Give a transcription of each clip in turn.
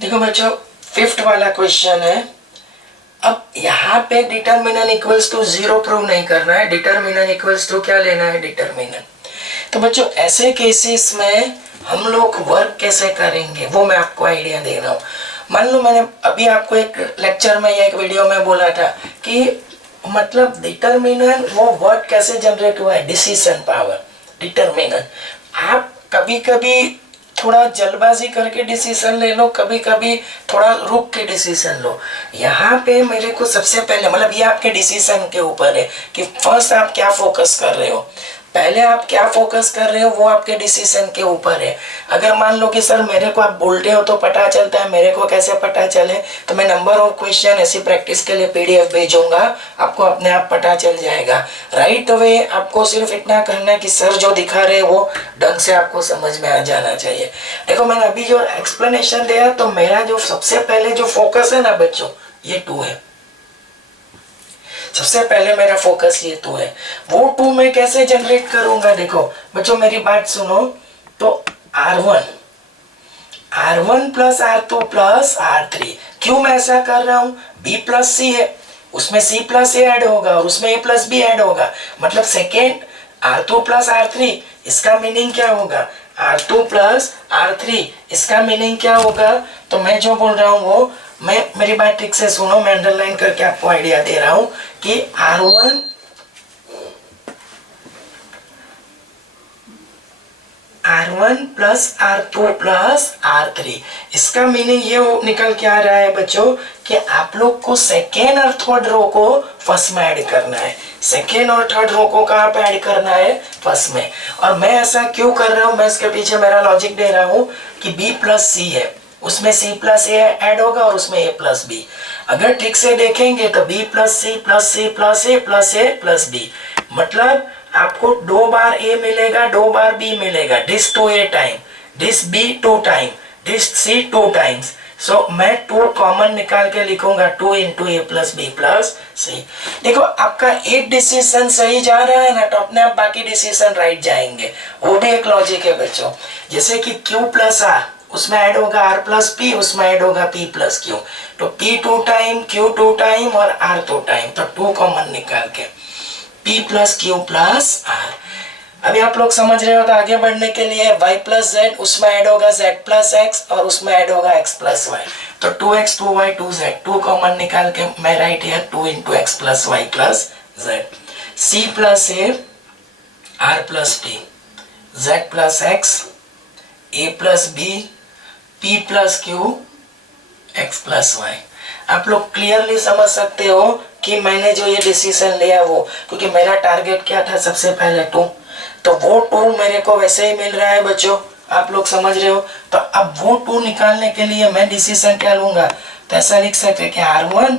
देखो बच्चों, फिफ्थ वाला क्वेश्चन है। अब यहाँ पे डिटर्मिनेंट इक्वल्स टू 0 प्रूव नहीं करना है, डिटर्मिनेंट इक्वल्स टू क्या लेना है, डिटर्मिनेंट। तो बच्चों ऐसे केसेस में हम लोग वर्क कैसे करेंगे वो मैं आपको आइडिया दे रहा हूँ। मान लो मैंने अभी आपको एक लेक्चर में या एक वीडियो में बोला था कि मतलब डिटर्मिनेंट वो वर्ड कैसे जनरेट हुआ है, डिसीजन पावर। डिटर्मिनेंट आप कभी कभी थोड़ा जल्दबाजी करके डिसीजन ले लो, कभी कभी थोड़ा रुक के डिसीजन लो। यहाँ पे मेरे को सबसे पहले मतलब ये आपके डिसीजन के ऊपर है कि फर्स्ट आप क्या फोकस कर रहे हो, पहले आप क्या फोकस कर रहे हो वो आपके डिसीजन के ऊपर है। अगर मान लो कि सर मेरे को आप बोलते हो तो पता चलता है, मेरे को कैसे पता चले, तो मैं नंबर ऑफ क्वेश्चन ऐसी प्रैक्टिस के लिए पीडीएफ भेजूंगा, आपको अपने आप पता चल जाएगा। राइट वे आपको सिर्फ इतना करना है कि सर जो दिखा रहे हैं वो ढंग से आपको समझ में आ जाना चाहिए। देखो मैंने अभी जो एक्सप्लेनेशन दिया तो मेरा जो सबसे पहले जो फोकस है ना बच्चों, ये 2 है। सबसे पहले मेरा फोकस ये 2 है। वो 2 मैं कैसे जनरेट करूंगा, देखो बच्चों मेरी बात सुनो। तो R1 plus R2 plus R3, क्यों मैं ऐसा कर रहा हूं, B प्लस C है, उसमें C प्लस A ऐड होगा और उसमें A प्लस B ऐड होगा, मतलब सेकेंड R2 प्लस R3, इसका मीनिंग क्या होगा, R2 प्लस R3, इसका मीनिंग क्या होगा। तो मैं जो बोल रहा हूँ वो मैं, मेरी बात ठीक से सुनो, मैं अंडरलाइन करके आपको आइडिया दे रहा हूं कि R1 plus R2 plus R3, इसका मीनिंग ये निकल के आ रहा है बच्चों कि आप लोग को सेकेंड और थर्ड रो को फर्स्ट में ऐड करना है। सेकेंड और थर्ड रो को कहाँ पे ऐड करना है, फर्स्ट में। और मैं ऐसा क्यों कर रहा हूँ, मैं इसके पीछे मेरा लॉजिक दे रहा हूँ कि B प्लस C है, उसमें C प्लस A ऐड होगा और उसमें A प्लस B। अगर ठीक से देखेंगे तो B plus C plus C plus A plus A plus B, मतलब आपको 2 बार A मिलेगा, 2 बार B मिलेगा, this 2A time, this B 2 time, this C 2 times. So मैं 2 कॉमन निकाल के लिखूंगा, 2 into A plus B plus C। देखो आपका एक डिसीजन सही जा रहा है ना, तो अपने आप बाकी डिसीजन राइट जाएंगे, वो भी एक लॉजिक है बच्चों। जैसे कि Q प्लस R, उसमें ऐड होगा R प्लस P, उसमें ऐड होगा P प्लस Q, तो P 2 टाइम, Q 2 टाइम और R 2 टाइम, तो 2 कॉमन निकाल के P plus Q plus R। अभी आप लोग समझ रहे हो तो आगे बढ़ने के लिए y प्लस z, उसमें ऐड होगा z प्लस x और उसमें ऐड होगा x प्लस y, तो 2x 2y 2z, 2 कॉमन निकाल के मैं write here 2 into x plus y plus z। C plus A, R plus T, z plus x, A plus B, P plus Q, x plus y। आप लोग clearly समझ सकते हो कि मैंने जो ये डिसीजन लिया वो, क्योंकि मेरा टारगेट क्या था, सबसे पहले 2, तो वो 2 मेरे को वैसे ही मिल रहा है बच्चों, आप लोग समझ रहे हो। तो अब वो 2 निकालने के लिए मैं डिसीजन क्या लूंगा, तो ऐसा लिख सकते हैं कि R1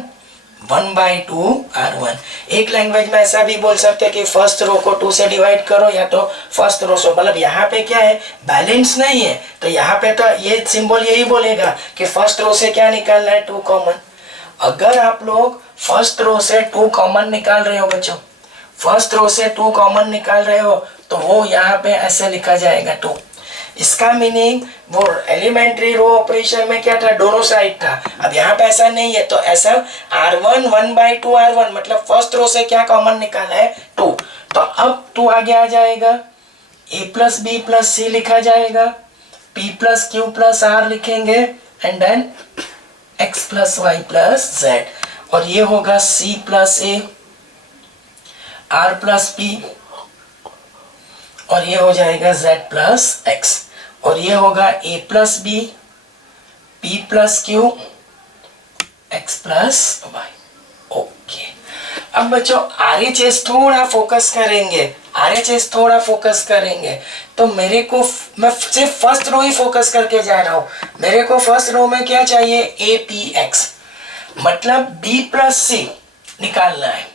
1/2 R1। एक लैंग्वेज में ऐसा भी बोल सकते हैं कि फर्स्ट रो को 2 से डिवाइड करो या तो फर्स्ट रो से, मतलब यहाँ पे क्या है, बैलेंस नहीं है, तो यहाँ पे तो ये सिंबल यही बोलेगा कि फर्स्ट रो से क्या निकालना है, 2 कॉमन। अगर आप लोग फर्स्ट रो से 2 कॉमन निकाल रहे हो बच्चों, फर्स्ट रो से 2 कॉमन निकाल रहे हो, तो वो यहाँ पे ऐसे लिखा जाएगा 2। इसका मीनिंग वो एलिमेंट्री रो ऑपरेशन में क्या था, दोनों साइड था, अब यहाँ पे ऐसा नहीं है, तो ऐसा R1 1/2 R1, मतलब फर्स्ट रो से क्या कॉमन निकाला है, 2, तो अब 2 आगे आ जाएगा, A plus B plus C लिखा जाएगा, P plus Q plus R लिखेंगे, and then x plus y plus z, और ये होगा C plus A, R plus P, और ये हो जाएगा z प्लस x, और ये होगा A plus B, P plus Q, x plus y। Okay, अब बच्चों RHS थोड़ा फोकस करेंगे, RHS थोड़ा फोकस करेंगे, तो मेरे को मैं सिर्फ फर्स्ट रो ही फोकस करके जा रहा हूँ। मेरे को फर्स्ट रो में क्या चाहिए, APX, मतलब B प्लस C निकालना है,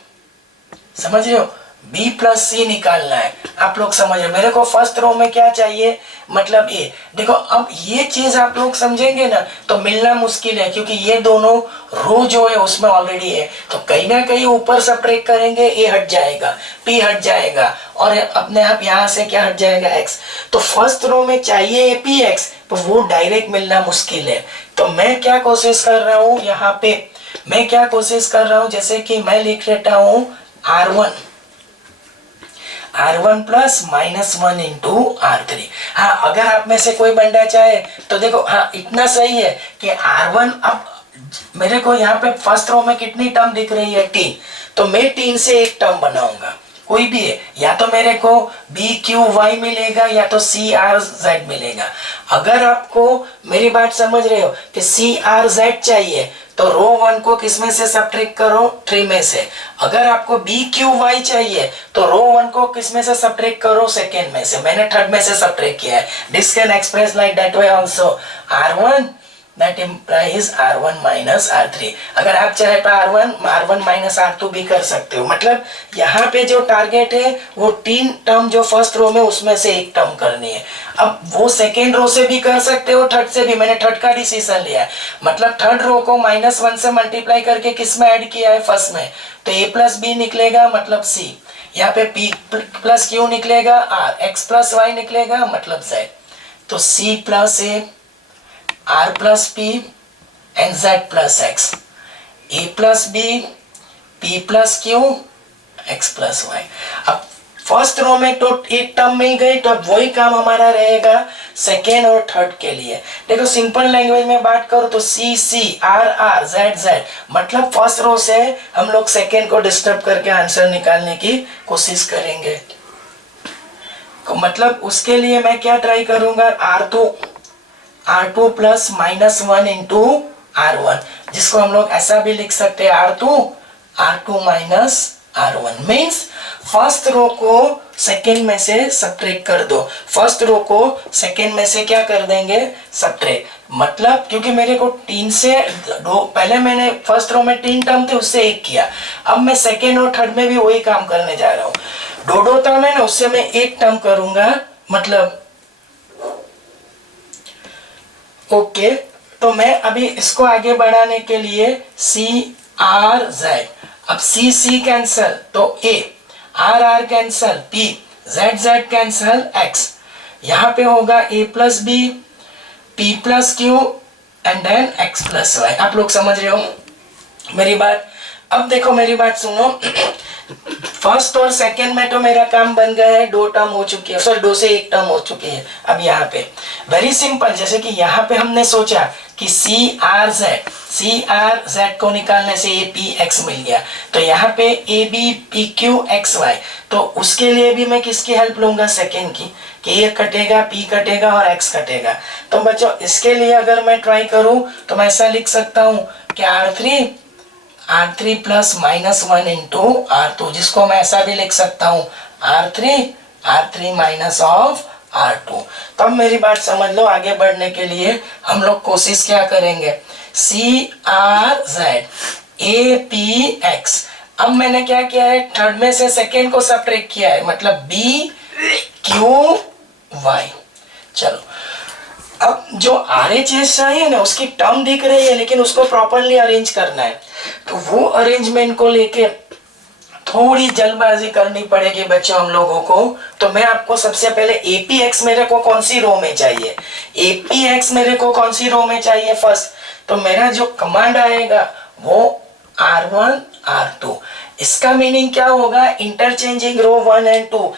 समझ रहे हो, B प्लस C निकालना है, आप लोग समझ रहे, मेरे को फर्स्ट रो में क्या चाहिए, मतलब A। देखो अब ये चीज आप लोग समझेंगे ना तो मिलना मुश्किल है, क्योंकि ये दोनों रो जो है उसमें ऑलरेडी है, तो कहीं ना कहीं ऊपर सब्ट्रैक्ट करेंगे, A हट जाएगा, P हट जाएगा, और अपने आप यहाँ से क्या हट जाएगा, X। तो फर्स्ट रो में चाहिए APX, तो वो डायरेक्ट मिलना मुश्किल है। तो मैं क्या कोशिश कर रहा हूँ यहाँ पे, मैं क्या कोशिश कर रहा हूँ, जैसे कि मैं लिख लेता हूँ R1 प्लस -1 इंटू R3। हाँ, अगर आप में से कोई बंदा चाहे तो देखो, हाँ इतना सही है कि R1, अब मेरे को यहाँ पे फर्स्ट रो में कितनी टर्म दिख रही है, 3, तो मैं 3 से एक टर्म बनाऊंगा, कोई भी है, या तो मेरे को BQY मिलेगा या तो CRZ मिलेगा। अगर आपको मेरी बात समझ रहे हो कि CRZ चाहिए तो रो 1 को किस में से सब्ट्रैक्ट करो, 3 में से। अगर आपको BQY चाहिए तो रो 1 को किस में से सब्ट्रैक्ट करो, सेकेंड में से। मैंने थर्ड में से सब्ट्रैक्ट किया है। This can express like that way also, R1 that implies R1 minus R3। अगर आप चाहे तो R1 minus R2 भी कर सकते हो। मतलब यहाँ पे जो टारगेट है वो 3 टर्म जो फर्स्ट रो में उसमें से एक टर्म करनी है। अब वो सेकेंड रो से भी कर सकते हो, थर्ड से भी। मैंने थर्ड का डिसीजन लिया है, मतलब थर्ड रो को -1 से मल्टीप्लाई करके किस में ऐड किया है, फर्स्ट में। तो A प्लस B निकलेगा, मतलब C। यहाँ पे P प्लस Q निकलेगा R, X प्लस Y निकलेगा, मतलब Z। तो C plus A, R plus P and Z plus X, A plus B, P plus Q, X plus Y। अब first row में तो एक टर्म मिल गई, तो अब वही काम हमारा रहेगा सेकेंड और थर्ड के लिए। देखो सिंपल लैंग्वेज में बात करो तो C R Z, मतलब फर्स्ट रो से हम लोग सेकेंड को डिस्टर्ब करके आंसर निकालने की कोशिश करेंगे। तो मतलब उसके लिए मैं क्या ट्राई करूंगा, R2 प्लस -1 इंटू R1, जिसको हम लोग ऐसा भी लिख सकते हैं R2 minus R1। Means first row को सेकेंड में से सब्ट्रैक्ट कर दो, फर्स्ट रो को सेकेंड में से क्या कर देंगे, सब्ट्रैक्ट। मतलब क्योंकि मेरे को 3 से 2, पहले मैंने फर्स्ट रो में 3 टर्म थे उससे एक किया, अब मैं सेकेंड और थर्ड में भी वही काम करने जा रहा हूँ। 2 टर्म है ना, उससे मैं एक टर्म करूंगा, मतलब ओके। तो मैं अभी इसको आगे बढ़ाने के लिए CRZ, अब C कैंसल तो A, R cancel P, Z cancel X। यहाँ पे होगा A plus B, P plus Q and then X plus Y। आप लोग समझ रहे हो मेरी बात? अब देखो मेरी बात सुनो, फर्स्ट और सेकेंड में तो मेरा काम बन गया है, 2 टर्म हो चुकी है, सॉरी 2 से 1 टर्म हो चुकी है। अब यहाँ पे वेरी सिंपल, जैसे कि यहाँ पे हमने सोचा कि CRZ को निकालने से APX मिल गया, तो यहाँ पे ABPQXY, तो उसके लिए भी मैं किसकी हेल्प लूंगा, सेकेंड की, कि A कटेगा, P कटेगा और X कटेगा। तो बच्चों इसके लिए अगर मैं ट्राई करूं तो मैं ऐसा लिख सकता हूं कि R3 प्लस -1 इंटू R2, जिसको मैं ऐसा भी लिख सकता हूँ R3 माइनस ऑफ R2। तब मेरी बात समझ लो, आगे बढ़ने के लिए हम लोग कोशिश क्या करेंगे, CRZ APX। अब मैंने क्या किया है, थर्ड में से सेकेंड को सब्ट्रैक्ट किया है, मतलब BQY। चलो अब जो RHS चाहिए ना, उसकी टर्म दिख रही है लेकिन उसको प्रॉपरली अरेंज करना है, तो वो अरेंजमेंट को लेके थोड़ी जल्दबाजी करनी पड़ेगी बच्चों हम लोगों को। तो मैं आपको सबसे पहले APX मेरे को कौन सी रो में चाहिए, APX मेरे को कौन सी रो में चाहिए फर्स्ट, तो मेरा जो कमांड आएगा वो R1 R2। इसका मीनिंग क्या होगा, इंटरचेंजिंग रो 1 एंड 2।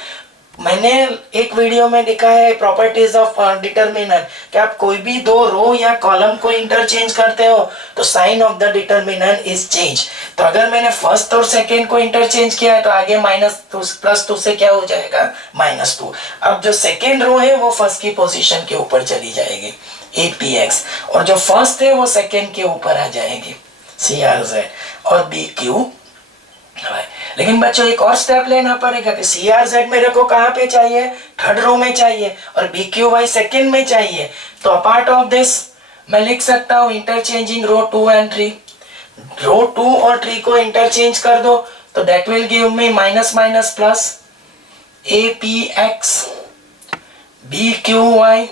मैंने एक वीडियो में दिखाया है प्रॉपर्टीज ऑफ डिटरमिनर, कि आप कोई भी 2 रो या कॉलम को इंटरचेंज करते हो तो sign of the determiner is change. तो अगर मैंने फर्स्ट और सेकेंड को इंटरचेंज किया है तो आगे +2 से क्या हो जाएगा, -2। अब जो सेकेंड रो है वो फर्स्ट की पोजीशन के ऊपर चली जाएगी APX, और जो फर्स्ट है वो सेकेंड के ऊपर आ जाएगी CRZ और BQ। लेकिन बच्चों एक और स्टेप लेना पड़ेगा कि CRZ मेरे को कहाँ पे चाहिए, थर्ड रो में चाहिए, और BQY सेकेंड में चाहिए। तो अपार्ट ऑफ दिस मैं लिख सकता हूँ इंटरचेंजिंग रो 2 एंड 3। रो 2 और 3 को इंटरचेंज कर दो तो that will give me minus plus APX BQY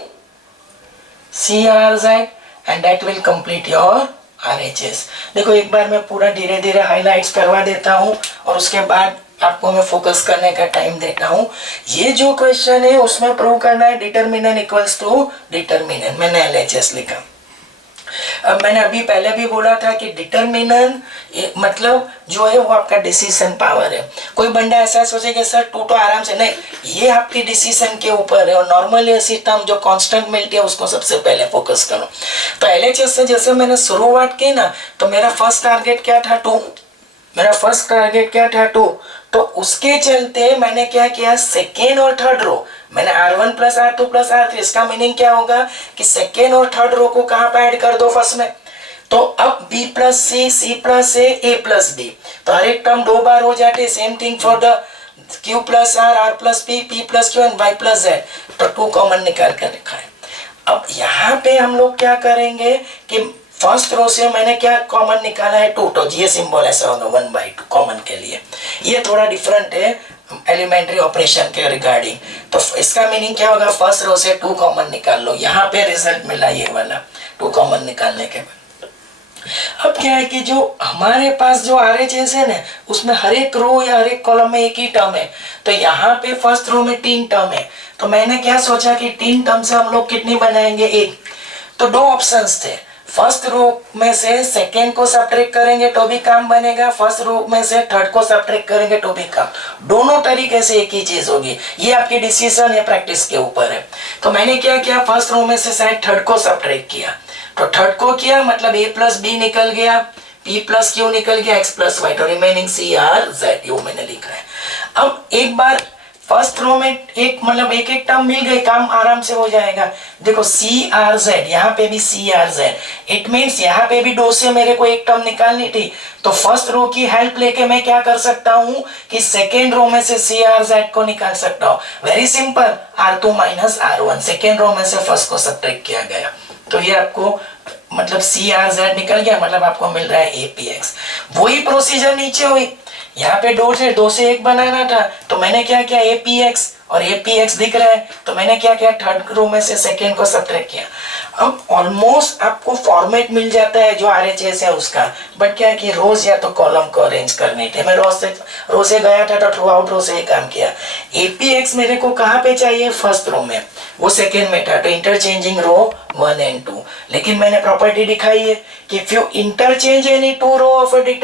CRZ and that will complete your RHS। देखो एक बार मैं पूरा धीरे धीरे हाईलाइट्स करवा देता हूँ और उसके बाद आपको मैं फोकस करने का टाइम देता हूँ। ये जो क्वेश्चन है उसमें प्रूव करना है डिटर्मिनेंट इक्वल्स टू डिटर्मिनेंट, मैंने एलएचएस लिखा। अब मैंने अभी पहले भी बोला था कि डिटर्मिनेंट मतलब जो है वो आपका डिसीजन पावर है। कोई बंदा ऐसा सोचेगा सर टू तो आराम से, नहीं, ये आपकी डिसीजन के ऊपर है और नॉर्मली ऐसी टर्म जो कांस्टेंट मिलती है उसको सबसे पहले फोकस करो। तो एलएचएस से जैसे मैंने शुरुआत की ना, तो मेरा फर्स्ट टारगेट क्या था? 2। मेरा फर्स्ट टारगेट क्या था? 2। तो उसके चलते मैंने क्या किया, सेकेंड और थर्ड रो मैंने R1 plus R2 plus R3, इसका मीनिंग क्या होगा कि सेकेंड और थर्ड रो को कहां पे ऐड कर दो? फर्स्ट में। तो अब B plus C plus A plus B, तो हर एक टर्म 2 बार हो जाते। Same thing for the Q plus R plus P plus Q and Y plus Z, तो 2 कॉमन निकाल कर रखा है। अब यहाँ पे हम लोग क्या करेंगे कि फर्स्ट रो से मैंने क्या कॉमन निकाला है? 2, तो ये सिंबल ऐसा होगा 1/2 कॉमन के लिए। ये थोड़ा डिफरेंट है एलिमेंट्री ऑपरेशन के रिगार्डिंग। तो इसका मीनिंग क्या होगा? फर्स्ट रो से 2 कॉमन निकाल लो। यहाँ पे रिजल्ट मिला ये वाला 2 कॉमन निकालने के बाद। अब क्या है कि जो हमारे पास जो RHS है ना, उसमें हर एक रो या हर एक कॉलम में एक ही टर्म है। तो यहाँ पे फर्स्ट रो में 3 टर्म है, तो मैंने क्या सोचा कि 3 टर्म से हम लोग कितनी बनाएंगे? 1। तो 2 ऑप्शंस थे, फर्स्ट रो में से सेकेंड को सब्ट्रैक्ट करेंगे तो भी काम बनेगा, फर्स्ट रो में से थर्ड को सब्ट्रैक्ट करेंगे तो भी काम। दोनों तरीके से एक ही चीज होगी। ये आपकी डिसीजन या प्रैक्टिस के ऊपर है। तो मैंने क्या किया, फर्स्ट रो में से शायद थर्ड को सब्ट्रैक्ट किया, तो थर्ड को किया मतलब A प्लस B निकल गया, P प्लस Q निकल गया, X प्लस Y, तो रिमेनिंग C R Z यो मैंने लिखा है। अब एक बार फर्स्ट रो में एक मतलब एक एक टर्म मिल गई, काम आराम से हो जाएगा। देखो CRZ, यहाँ पे भी CRZ, इट मीन्स यहाँ पे भी 2 से मेरे को एक टर्म निकालनी थी। तो फर्स्ट रो की हेल्प लेके मैं क्या कर सकता हूँ कि सेकेंड रो में से CRZ को निकाल सकता हूँ। Very simple, R2 minus R1, second row में से फर्स्ट को सब्ट्रैक्ट किया गया, तो ये आपको मतलब CRZ निकल गया, मतलब आपको मिल रहा है APX। वही प्रोसीजर नीचे हुई, यहाँ पे 2 से 1 बनाना था, तो मैंने क्या किया, APX और APX दिख रहा है, तो मैंने क्या किया, थर्ड रो में से सेकेंड को सब्ट्रैक्ट किया। अब ऑलमोस्ट आपको फॉर्मेट मिल जाता है जो RHS है उसका, बट क्या है कि रोज या तो कॉलम को अरेंज करनी थी। मैं रो से गया था तो थ्रू आउट रो से ही काम किया। APX मेरे को कहाँ पे चाहिए? फर्स्ट रो में, वो सेकेंड में था, तो इंटरचेंजिंग रो 1 and 2। लेकिन मैंने प्रॉपर्टी दिखाई है कि if you interchange any 2 row of a